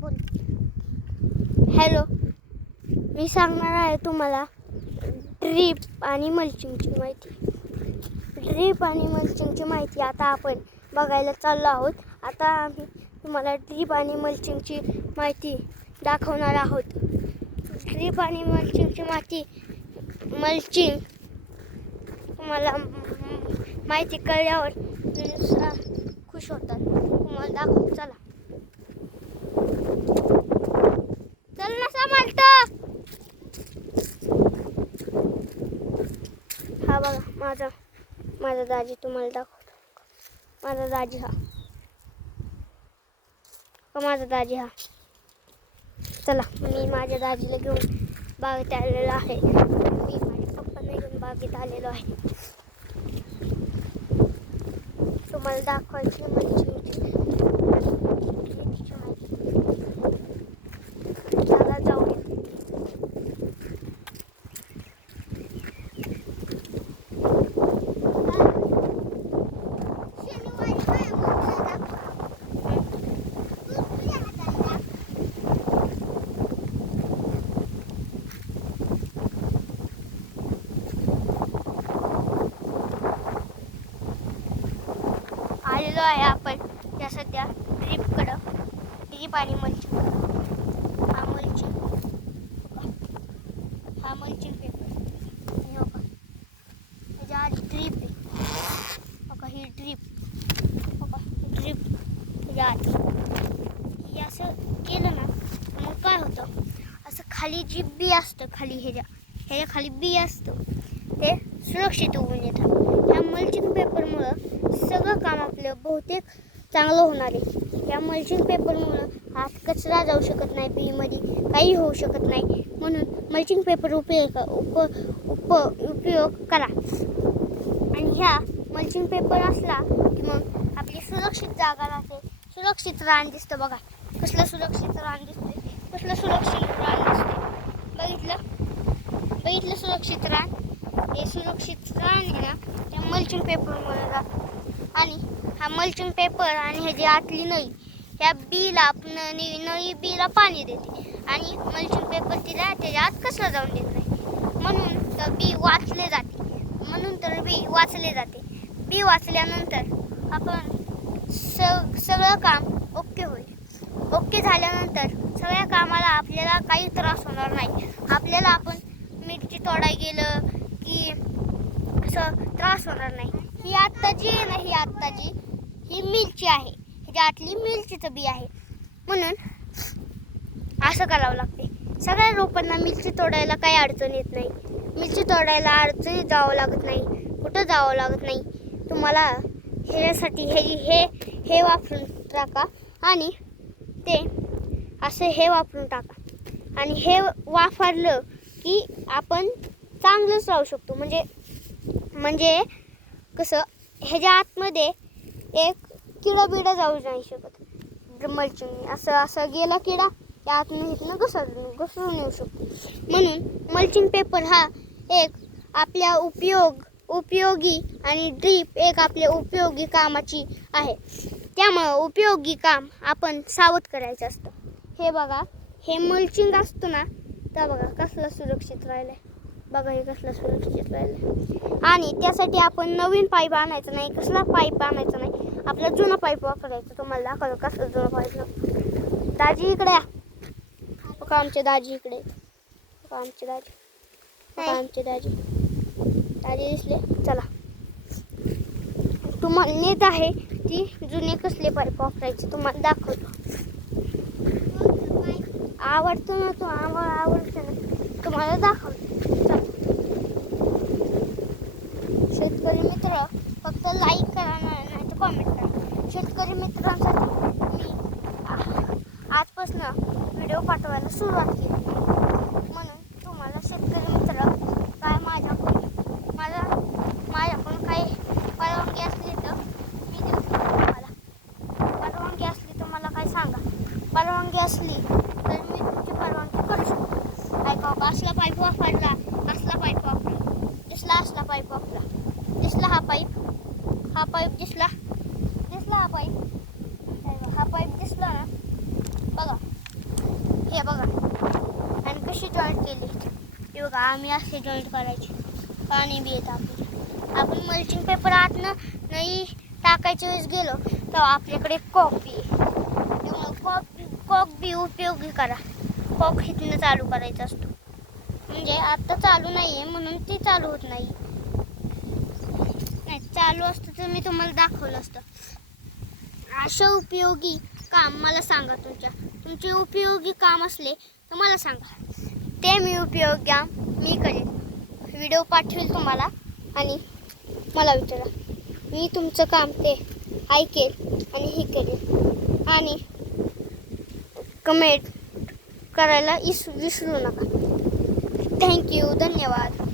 बोल. हॅलो, मी सांगणार आहे तुम्हाला ड्रीप आणि मल्चिंगची माहिती. ड्रीप आणि मल्चिंगची माहिती आता आपण बघायला चाललो आहोत. आता आम्ही तुम्हाला ड्रीप आणि मल्चिंगची माहिती दाखवणार आहोत. ड्रीप आणि मल्चिंगची मल्चिंग तुम्हाला माहिती कळल्यावर खुश होतात. तुम्हाला दाखवू. चला चल ना समर्थ. हा बघा माझा दाजी तुम्हाला दाखवतो. माझा दाजी हा चला, मी माझ्या दाजीला घेऊन बागेत आलेलो आहे. मी माझ्या पप्पांना घेऊन बागेत आलेलो आहे. तुम्हाला दाखवायची म्हणजे चला जाऊया. आलेलो आहे आपण या सध्या ड्रीपकडं. ड्रीप आणि मल्चिंग. हा मल्चिंग पेपर. हो का, त्याच्या आधी ड्रीप आहे. हो का, ही ड्रीप. हो का, ड्रीप त्याच्या आधी. हे असं केलं ना मग काय होतं, असं खाली जी बी असतं, खाली ह्याच्या खाली बी असतं, ते सुरक्षित उगवून येतात. ह्या मल्चिंग पेपरमुळं सगळं काम आपलं बहुतेक चांगलं होणार आहे. या मल्चिंग पेपरमुळं आत कचरा जाऊ शकत नाही, बीमध्ये काही होऊ शकत नाही. म्हणून मल्चिंग पेपर उपयोग करा. आणि ह्या मल्चिंग पेपर असला की मग आपली सुरक्षित जागा राहते. सुरक्षित रान दिसतं. बघा कसलं सुरक्षित रान दिसते. बघितलं सुरक्षित रान. हे सुरक्षित रान आहे ना, त्या मल्चिंग पेपरमुळे राहतं. आणि हा मल्चिंग पेपर आणि ह्याची आतली नळी, ह्या बीला नळी बीला पाणी देते. आणि मल्चिंग पेपर तिला त्याच्या आत कचरा जाऊन देत नाही. म्हणून तर बी वाचले जाते. बी वाचल्यानंतर आपण सगळं काम ओके होईल. ओके झाल्यानंतर सगळ्या कामाला आपल्याला काही त्रास होणार नाही. आपल्याला आपण मिरची तोडाय गेलं की असं त्रास होणार नाही. ही आत्ताची आहे ना, ही मिरची आहे. ह्याच्या आतली मिरचीचं बी आहे. म्हणून असं करावं लागते. सगळ्या रोपांना मिरची तोडायला काही अडचण येत नाही. मिरची तोडायला अडचणीत जावं लागत नाही, कुठं जावं लागत नाही. तुम्हाला ह्याच्यासाठी हे वापरून टाका आणि ते असं हे वापरून टाका. आणि हे वापरलं की आपण चांगलंच राहू शकतो. म्हणजे कसं, ह्याच्या आतमध्ये एक किडा बिडा जाऊ नाही शकत. मल्चिंग असं गेला किडा त्या आतमध्ये इथनं घसरून येऊ शकतो. म्हणून मल्चिंग पेपर हा एक आपल्या उपयोगी आणि ड्रीप एक आपल्या उपयोगी कामाची आहे. त्यामुळं उपयोगी काम आपण सावध करायचं असतं. हे बघा, हे मल्चिंग असतं ना, तर बघा कसलं सुरक्षित राहिलं आहे. बघा हे कसलं सुरक्षित राहिलं. आणि त्यासाठी आपण नवीन पाईप आणायचं नाही. कसला पाईप आणायचा नाही, आपला जुना पाईप वापरायचा. तुम्हाला दाखवलं कसलं जुना पाईप. दाजी इकडे या. बघा आमचे दाजी इकडे. आमचे दाजी दिसले. चला, तुम्हाला नेत आहे ती जुने कसले पाईप वापरायचे तुम्हाला दाखवतो. आवडतो ना तो, आम्हाला आवडतो ना, तुम्हाला दाखवतो. शेतकरी मित्र फक्त लाईक करा, नाही तर कॉमेंट करा. शेतकरी मित्रांसाठी मी आजपासून व्हिडिओ पाठवायला सुरुवात केली. म्हणून तुम्हाला शेतकरी मित्र काय माझ्याकडून काही परवानगी असली तर मी देऊ शकतो तुम्हाला. परवानगी असली तर मला काय सांगा. परवानगी असली तर मी तुमची परवानगी करू शकतो. ऐका, असला पाईप वापरला, असला पाईप वापरा, असला पाईप वापरा. दिसला हा पाईप दिसला हा पाईप दिसला ना. बघा जॉईंट केले. हे बघा आम्ही असे जॉईंट करायचे. पाणी बी येतं आपल्याला. आपण मल्चिंग पेपर आतनं नाही टाकायच्या वेळेस गेलो तर आपल्याकडे कॉक बी आहे. त्यामुळं कॉक बी उपयोगी करा. कॉक इथनं चालू करायचा असतो. म्हणजे आता चालू नाही आहे म्हणून ती चालू होत नाही. चालू असतं तर मी तुम्हाला दाखवलं असतं. अशा उपयोगी काम मला सांगा. तुमचे उपयोगी काम असले तर मला सांगा. ते मी उपयोगी काम मी करेन. व्हिडिओ पाठवेल तुम्हाला आणि मला विचारा. मी तुमचं काम ते ऐकेल आणि हे करेन. आणि कमेंट करायला विसरू नका. थँक्यू. धन्यवाद.